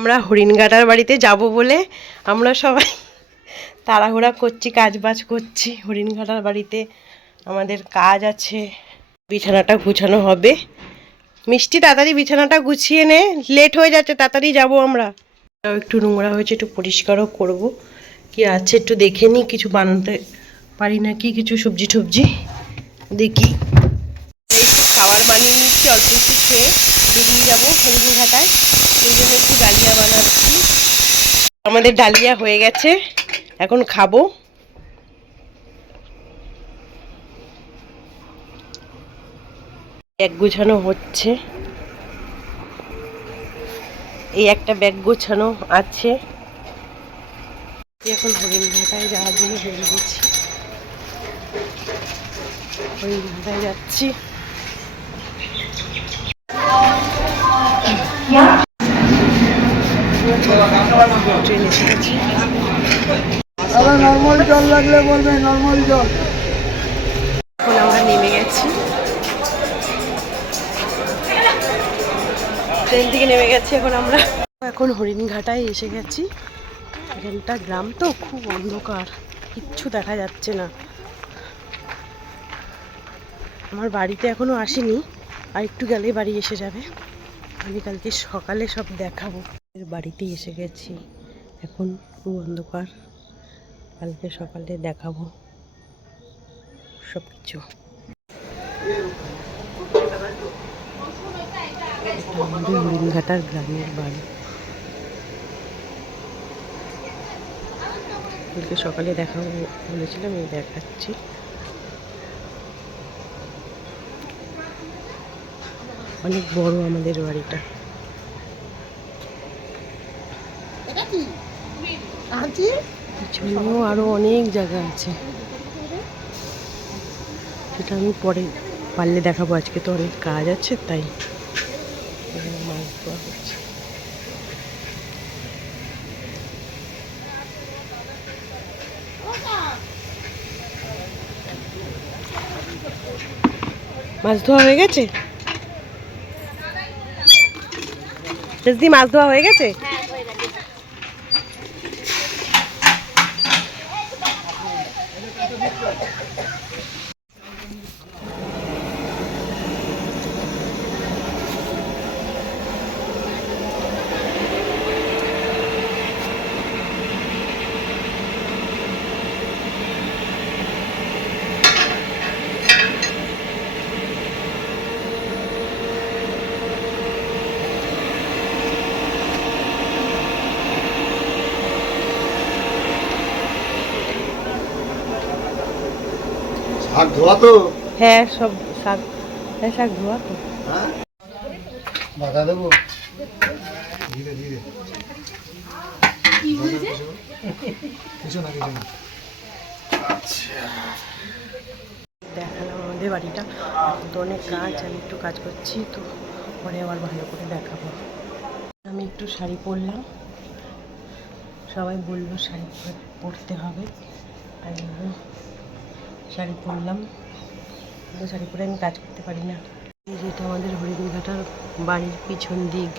আমরা হরিণঘাটার বাড়িতে যাব বলে আমরা সবাই তাড়াহুড়া করছি, কাজবাজ করছি। হরিণঘাটার বাড়িতে আমাদের কাজ আছে, বিছানাটা গুছানো হবে। মিষ্টি তাড়াতাড়ি বিছানাটা গুছিয়ে নে, লেট হয়ে যাচ্ছে, তাড়াতাড়ি যাব আমরা। একটু নোংরা হয়েছে, একটু পরিষ্কারও করব। কি আছে একটু দেখে নিই, কিছু বানাতে পারি নাকি, কিছু সবজি টবজি দেখি। খাবার বানিয়ে নিচ্ছি, অল্প একটু খেয়ে বেরিয়ে যাবো হরিণঘাটায়। সেই জন্য একটু ডালিয়া বানাচ্ছি। আমাদের ডালিয়া হয়ে গেছে, এখন খাবো। ব্যাগ গোছানো হচ্ছে, এই একটা ব্যাগ গোছানো আছে। এখন হরিণঘাটায় যাওয়ার জন্য বেরিয়ে গেছি, হরিণঘাটায় যাচ্ছি। ট্রেন এসে গেছি। নর্মাল জল লাগলে বলবে, নর্মাল জল। এখন আমরা নেমে গেছি, ট্রেন থেকে নেমে গেছি। এখন হরিণঘাটায় এসে গেছি। এখানটা গ্রাম তো, খুব অন্ধকার, কিচ্ছু দেখা যাচ্ছে না। আমার বাড়িতে এখনো আসেনি, আর একটু গেলেই বাড়ি এসে যাবে। আমি কালকে সকালে সব দেখাবো। বাড়িতে এসে গেছি, এখন খুব অন্ধকার, কালকে সকালে দেখাবো সব কিছু। আমাদের হরিণঘাটার গ্রামের বাড়ি, কালকে সকালে দেখাবো বলেছিলাম, আমি দেখাচ্ছি। অনেক বড় আমাদের বাড়িটা। পিছনেও আরো অনেক জায়গা আছে, সেটা আমি পরে পারলে দেখাবো। আজকে তো অনেক কাজ আছে, তাই মাছ ধোয়া হচ্ছে। মাছ ধোয়া হয়ে গেছে, দিদি মাছ ধোয়া হয়ে গেছে। শাক ধোয়া তো? হ্যাঁ, সব শাক, হ্যাঁ শাক ধোয়া তো। হ্যাঁ, বাধা দেবো ধীরে ধীরে। কিছু না কিছু না। আচ্ছা, দেখালাম আমাদের বাড়িটা। এখন তো অনেক কাজ, আমি একটু কাজ করছি, তো পরে আবার ভালো করে দেখাবো। আমি একটু শাড়ি পরলাম, সবাই বললো শাড়ি পরতে হবে, তাই জন্য শাড়ি পরলাম। কিন্তু শাড়ি পরে আমি কাজ করতে পারি না। এই যেটা আমাদের হরিণঘাটার বাড়ির পিছন দিক,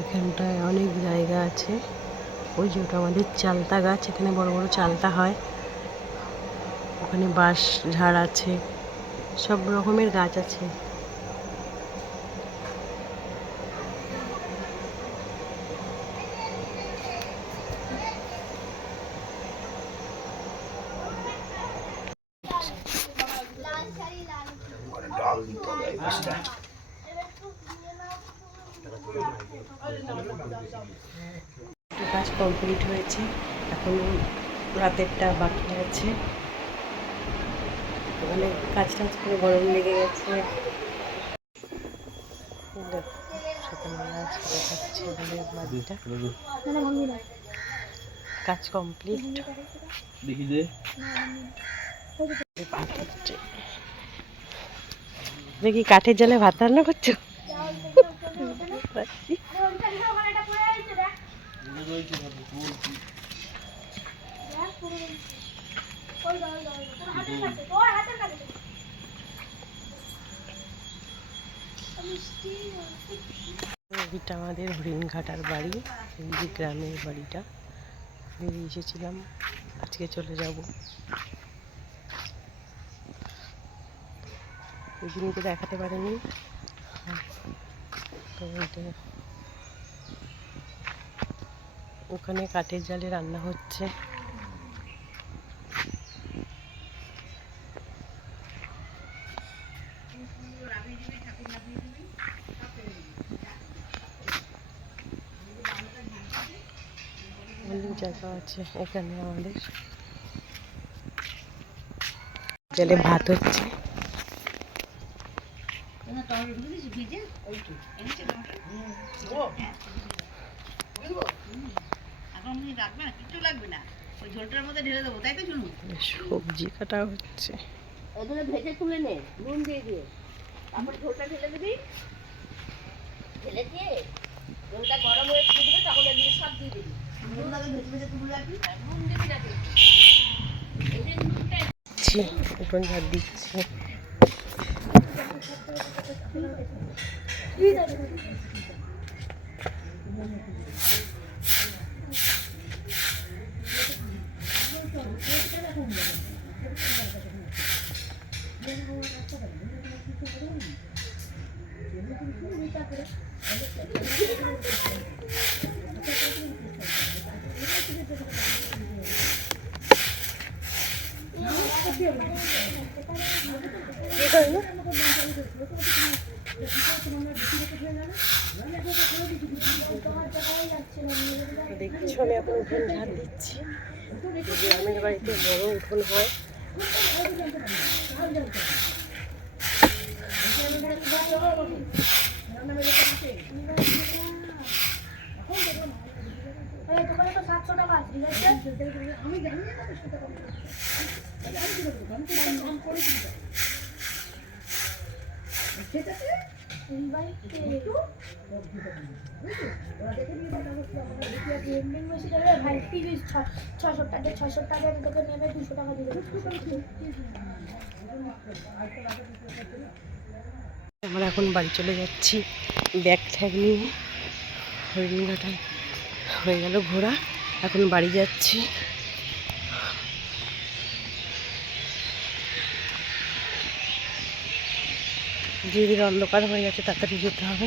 এখানটায় অনেক জায়গা আছে। ওই যে ওটা আমাদের চালতা গাছ, এখানে বড় বড় চালতা হয়। ওখানে বাঁশ ঝাড় আছে, সব রকমের গাছ আছে। কাজ কমপ্লিট হয়েছে, এখনো রাতেরটা বাকি আছে। মানে কাজ টাজ করে গরম লেগে গেছে। সকালবেলা আজকে দেখাচ্ছি আমাদের বাড়িটা, কাজ কমপ্লিট। ভাত হচ্ছে, দেখি কাঠের জালে ভাত রান্না করছো। এটা আমাদের হরিণঘাটার বাড়ি। এই যে গ্রামের বাড়িটা, বেরিয়ে এসেছিলাম, আজকে চলে যাব। এদিনকে দেখাতে পারিনি, তো ওখানে কাঠের জালে রান্না হচ্ছে। অনেক জায়গা আছে এখানে আমাদের। জালে ভাত হচ্ছে। সবজি কাটা হচ্ছে। ভেজে তুলে নে, নুন দিয়ে দিয়ে, তারপর ঝোলটা ঢেলে দিবি, ঢেলে দিয়ে ঝোলটা গরম হয়ে ফুটবে, তখন এগুলো সব দিয়ে দিবি। নুনটাকে ভেজে ভেজে তুলে রাখবি, নুন দিবি না কিন্তু। এই যে নুনটা উঠোন ঝাড় দিচ্ছি। দেখছো আমি এখন উঠোন ঝাড় দিচ্ছি। গ্রামের বাড়িতে বড় উঠোন হয়। আমরা এখন বাড়ি চলে যাচ্ছি ব্যাগ ঠ্যাগ নিয়ে। হরিণঘাটায় হয়ে গেল ঘোরা, এখন বাড়ি যাচ্ছি। ধীরে ধীরে অন্ধকার হয়ে গেছে, তাড়াতাড়ি যেতে হবে।